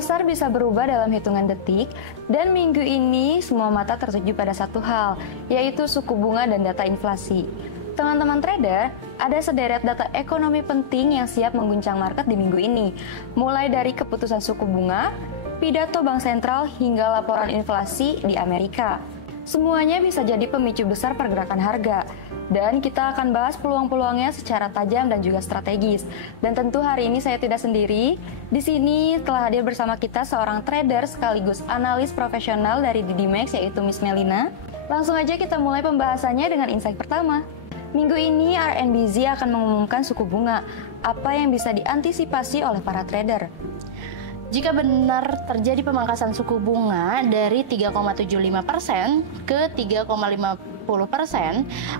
Pasar bisa berubah dalam hitungan detik, dan minggu ini semua mata tertuju pada satu hal, yaitu suku bunga dan data inflasi. Teman-teman trader, ada sederet data ekonomi penting yang siap mengguncang market di minggu ini, mulai dari keputusan suku bunga, pidato Bank Sentral, hingga laporan inflasi di Amerika. Semuanya bisa jadi pemicu besar pergerakan harga. Dan kita akan bahas peluang-peluangnya secara tajam dan juga strategis. Dan tentu hari ini saya tidak sendiri. Di sini telah hadir bersama kita seorang trader sekaligus analis profesional dari DDMax, yaitu Miss Melina. Langsung aja kita mulai pembahasannya dengan insight pertama. Minggu ini RNBZ akan mengumumkan suku bunga. Apa yang bisa diantisipasi oleh para trader? Jika benar terjadi pemangkasan suku bunga dari 3,75% ke 3,50%,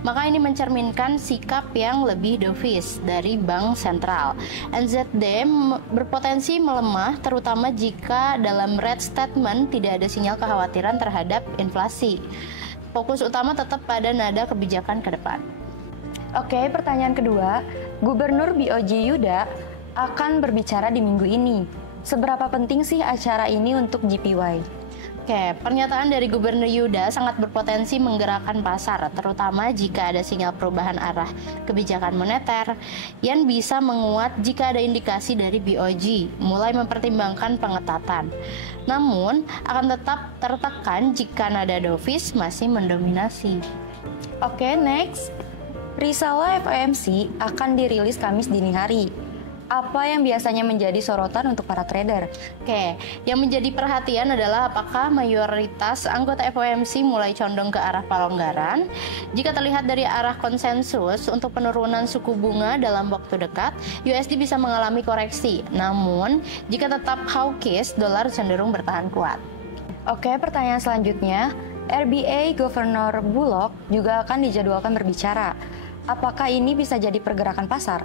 maka ini mencerminkan sikap yang lebih dovish dari Bank Sentral. NZD berpotensi melemah terutama jika dalam rate statement tidak ada sinyal kekhawatiran terhadap inflasi. Fokus utama tetap pada nada kebijakan ke depan. Oke, pertanyaan kedua, Gubernur BOJ Yuda akan berbicara di minggu ini. Seberapa penting sih acara ini untuk JPY? Oke, pernyataan dari Gubernur Yuda sangat berpotensi menggerakkan pasar, terutama jika ada sinyal perubahan arah kebijakan moneter yang bisa menguat jika ada indikasi dari BOJ mulai mempertimbangkan pengetatan. Namun, akan tetap tertekan jika nada dovish masih mendominasi. Oke, next. Risalah FOMC akan dirilis Kamis dini hari. Apa yang biasanya menjadi sorotan untuk para trader? Oke, yang menjadi perhatian adalah apakah mayoritas anggota FOMC mulai condong ke arah pelonggaran. Jika terlihat dari arah konsensus untuk penurunan suku bunga dalam waktu dekat, USD bisa mengalami koreksi. Namun, jika tetap hawkish, dolar cenderung bertahan kuat. Oke, pertanyaan selanjutnya, RBA Governor Bullock juga akan dijadwalkan berbicara. Apakah ini bisa jadi pergerakan pasar?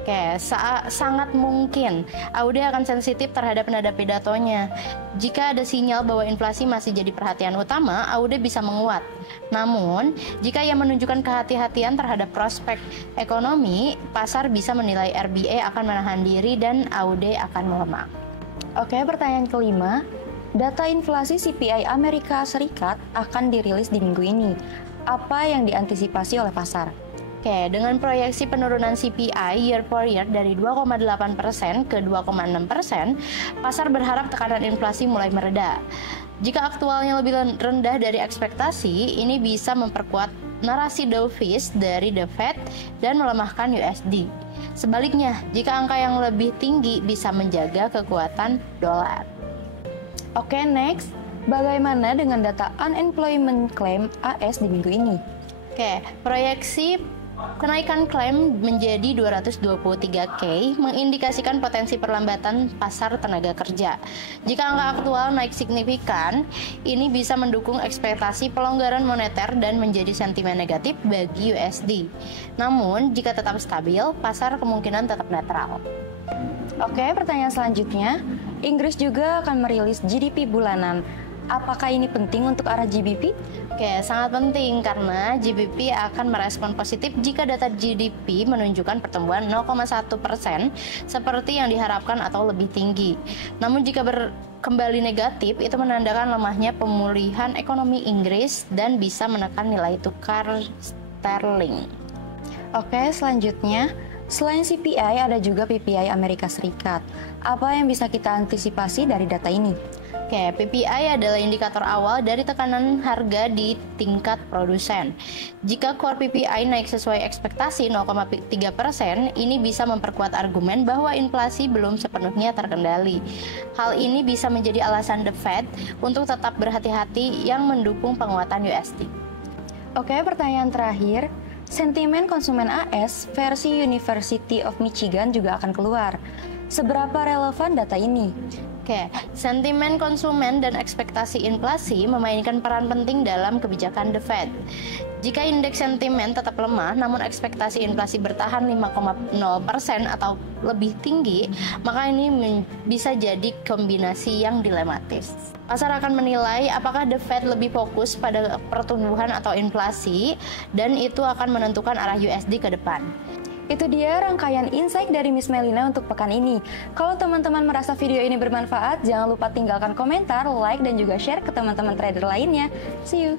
Oke, sangat mungkin Aude akan sensitif terhadap nada pidatonya. Jika ada sinyal bahwa inflasi masih jadi perhatian utama, Aude bisa menguat. Namun, jika ia menunjukkan kehati-hatian terhadap prospek ekonomi, pasar bisa menilai RBA akan menahan diri dan Aude akan melemah. Oke, pertanyaan kelima, data inflasi CPI Amerika Serikat akan dirilis di minggu ini. Apa yang diantisipasi oleh pasar? Oke, dengan proyeksi penurunan CPI year for year dari 2,8% ke 2,6%, pasar berharap tekanan inflasi mulai mereda. Jika aktualnya lebih rendah dari ekspektasi, ini bisa memperkuat narasi dovish dari The Fed dan melemahkan USD. Sebaliknya, jika angka yang lebih tinggi bisa menjaga kekuatan dolar. Oke, next. Bagaimana dengan data unemployment claim AS di minggu ini? Oke, proyeksi kenaikan klaim menjadi 223K mengindikasikan potensi perlambatan pasar tenaga kerja. Jika angka aktual naik signifikan, ini bisa mendukung ekspektasi pelonggaran moneter dan menjadi sentimen negatif bagi USD. Namun, jika tetap stabil, pasar kemungkinan tetap netral. Oke, pertanyaan selanjutnya, Inggris juga akan merilis GDP bulanan. Apakah ini penting untuk arah GBP? Oke, sangat penting karena GBP akan merespon positif jika data GDP menunjukkan pertumbuhan 0,1% seperti yang diharapkan atau lebih tinggi. Namun jika kembali negatif, itu menandakan lemahnya pemulihan ekonomi Inggris dan bisa menekan nilai tukar sterling. Oke, selanjutnya, selain CPI ada juga PPI Amerika Serikat. Apa yang bisa kita antisipasi dari data ini? Oke, PPI adalah indikator awal dari tekanan harga di tingkat produsen. Jika core PPI naik sesuai ekspektasi 0,3%, ini bisa memperkuat argumen bahwa inflasi belum sepenuhnya terkendali. Hal ini bisa menjadi alasan The Fed untuk tetap berhati-hati yang mendukung penguatan USD. Oke, pertanyaan terakhir. Sentimen konsumen AS versi University of Michigan juga akan keluar. Seberapa relevan data ini? Oke, sentimen konsumen dan ekspektasi inflasi memainkan peran penting dalam kebijakan The Fed. Jika indeks sentimen tetap lemah, namun ekspektasi inflasi bertahan 5,0% atau lebih tinggi, maka ini bisa jadi kombinasi yang dilematis. Pasar akan menilai apakah The Fed lebih fokus pada pertumbuhan atau inflasi, dan itu akan menentukan arah USD ke depan. Itu dia rangkaian insight dari Miss Melina untuk pekan ini. Kalau teman-teman merasa video ini bermanfaat, jangan lupa tinggalkan komentar, like, dan juga share ke teman-teman trader lainnya. See you!